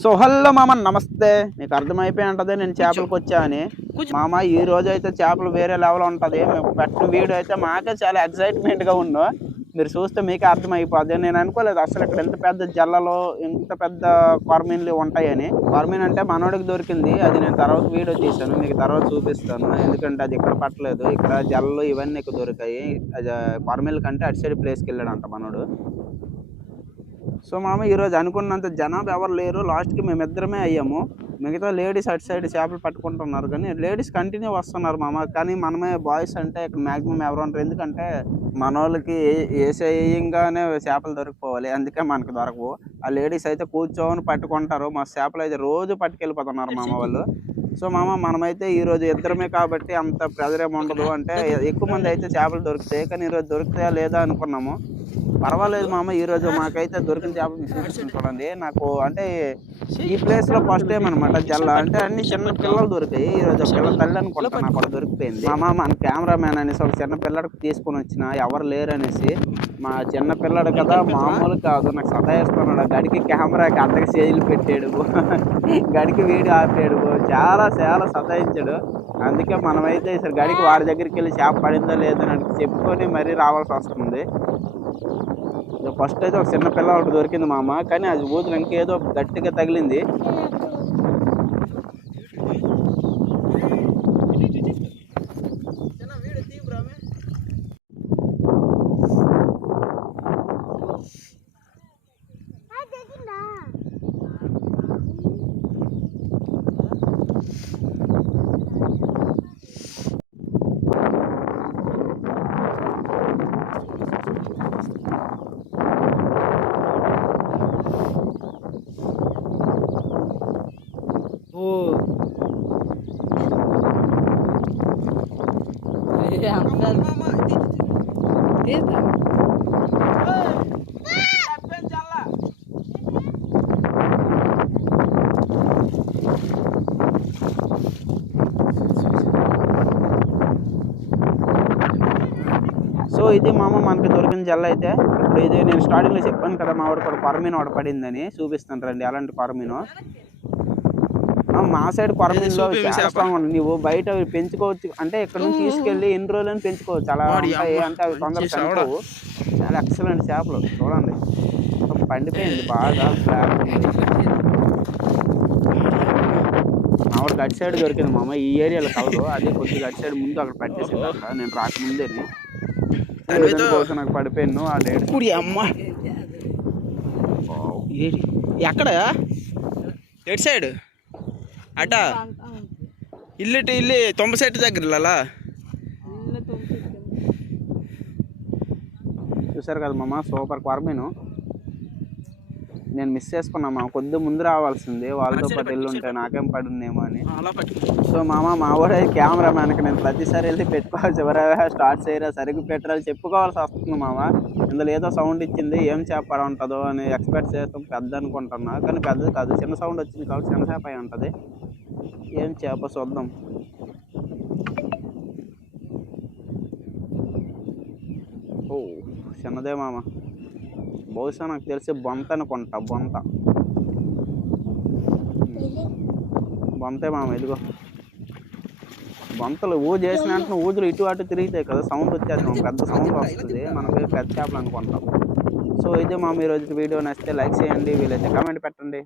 So hello మామ నమస్తే. మీకు అర్థమైపోయి ఉంటది నేను చేపలకు వచ్చా అని. మామ ఈ రోజు అయితే చేపలు వేరే లెవెల్ ఉంటది. మేము పెట్టిన వీడియో అయితే మాకే చాలా ఎక్సైట్మెంట్గా ఉందో. మీరు చూస్తే మీకే అర్థమైపోద్ది. నేను అనుకోలేదు అసలు ఇక్కడ ఇంత పెద్ద జల్లలో ఇంత పెద్ద కొరమీన్లు ఉంటాయని. కొరమీన్ అంటే మనోడికి దొరికింది. అది నేను తర్వాత వీడియో తీశాను. మీకు తర్వాత చూపిస్తాను. ఎందుకంటే అది ఇక్కడ పట్టలేదు. ఇక్కడ జల్లలు ఇవన్నీ ఎక్కువ దొరికాయి. అది కొరమీన్ల కంటే అటు సైడ్ ప్లేస్కి వెళ్ళాడంట మనోడు. సో మామ ఈరోజు అనుకున్నంత జనాభా ఎవరు లేరు. లాస్ట్కి మేమిద్దరమే అయ్యాము. మిగతా లేడీస్ అటు సైడ్ చేపలు పట్టుకుంటున్నారు కానీ లేడీస్ కంటిన్యూ వస్తున్నారు మామ. కానీ మనమే బాయ్స్ అంటే ఇక్కడ మ్యాక్సిమం ఎవరు ఉంటారు ఎందుకంటే మన వాళ్ళకి వేసేయంగానే చేపలు దొరికిపోవాలి. అందుకే మనకు దొరకవు. ఆ లేడీస్ అయితే కూర్చోని పట్టుకుంటారు. మా చేపలు అయితే రోజు పట్టుకెళ్ళిపోతున్నారు మామ వాళ్ళు. సో మామ మనమైతే ఈరోజు ఇద్దరమే కాబట్టి అంత ప్రెజర్ ఏమి ఉండదు. అంటే ఎక్కువ మంది అయితే చేపలు దొరుకుతాయి. కానీ ఈరోజు దొరుకుతాయా లేదా అనుకున్నాము. పర్వాలేదు మామ ఈ రోజు మాకైతే దొరికిన చేప మీకు చూడండి. నాకు అంటే ఈ ప్లేస్లో ఫస్ట్ టైం అనమాట జల్ల. అంటే అన్ని చిన్న పిల్లలు దొరికాయి. ఈ రోజు పిల్ల తల్లి అనుకుంటా నాకు ఒకటి దొరికిపోయింది. మామ మన కెమెరా మ్యాన్ అనేసి ఒక చిన్న పిల్లడికి తీసుకొని వచ్చిన ఎవరు లేరు అనేసి. మా చిన్న పిల్లడు కదా మామూలు కాదు నాకు సతాయిస్తున్నాడు. గడికి కెమెరాకి అద్దకి సేజులు పెట్టాడు. గడికి వీడియో ఆపాడు. చాలా చాలా సతాయించాడు. అందుకే మనమైతే ఈసారి గడికి వాడి దగ్గరికి వెళ్ళి చేప పడిందో లేదో అని చెప్పుకొని మరీ రావాల్సి వస్తుంది. ఫస్ట్ అయితే ఒక చిన్న పిల్ల ఒకటి దొరికింది మామ కానీ అది ఊతులు ఇంకేదో గట్టిగా తగిలింది ఓ తీస్తా సో ఇది మామ మనకి దొరికిన జల్ల అయితే. ఇప్పుడు ఇది నేను స్టార్టింగ్లో చెప్పాను కదా మా వాడికి ఒక కొరమీన్ ఒకటి పడిందని. చూపిస్తాను రండి అలాంటి కొరమీను ఆ, మా సైడ్ కొరమీన్లో చాలా స్ట్రాంగ్ ఉంటుంది నువ్వు బయట అవి పెంచుకోవచ్చు. అంటే ఇక్కడ నుంచి తీసుకెళ్ళి ఎన్ని రోజులని పెంచుకోవచ్చు. అలా ఉంటాయి అంటే అవి తొందరగా చనిపోవు. చాలా ఎక్సలెంట్ చేపలు. చూడండి. పండిపోయింది బాగా. బ్లాక్ ఉంది. మా వాడికి అటు సైడ్ దొరికింది మామ. ఈ ఏరియాలో కలదు అదే కొద్దిగా అటు సైడ్ ముందు అక్కడ పట్టేసింది అక్కడ. నేను రాకముందేని కోసం నాకు పడిపోయాను ఆ డేట్ అమ్మ. ఎక్కడ? ఎటు సైడ్? అట? ఇల్లు ఇల్లు తొంభై సెట్ దగ్గర అలా చూసారు కదా మామ సూపర్ క్వార్మీను. నేను మిస్ చేసుకున్నా కొద్ది ముందు రావాల్సింది. వాళ్ళతో పాటు వెళ్ళి ఉంటే నాకేం పడుందేమో అని. అలా పట్టుకో సో మామ మా వాడే కెమెరా మ్యాన్కి నేను ప్రతిసారి వెళ్ళి పెట్టుకోవాలి. చివరగా స్టార్ట్ చేయరా? సరిగ్గా పెట్టరా? చెప్పుకోవాల్సి వస్తుంది మామ. ఇందులో ఏదో సౌండ్ ఇచ్చింది. ఏం చేప ఉంటుందో అని ఎక్స్పెక్ట్ చేస్తాం పెద్ద అనుకుంటున్నా. కానీ పెద్దది కాదు. చిన్న సౌండ్ వచ్చింది కాబట్టి చిన్న చేప అయి ఉంటుంది. ఏం చేప చూద్దాం. ఓ చిన్నదే మామ. బహుశా నాకు తెలిసి బొంత అనుకుంటా బొంత. బొంతే మామ ఇదిగో. బొంతలు ఊ చేసిన వెంటనే ఊదులు ఇటు అటు తిరుగుతాయి కదా సౌండ్ వచ్చేస్తాం పెద్ద సౌండ్ వస్తుంది. మనకు పెద్ద చేపలు అనుకుంటాం. సో ఇదే మా మీ రోజు వీడియో నచ్చితే లైక్ చేయండి వీలైతే కామెంట్ పెట్టండి.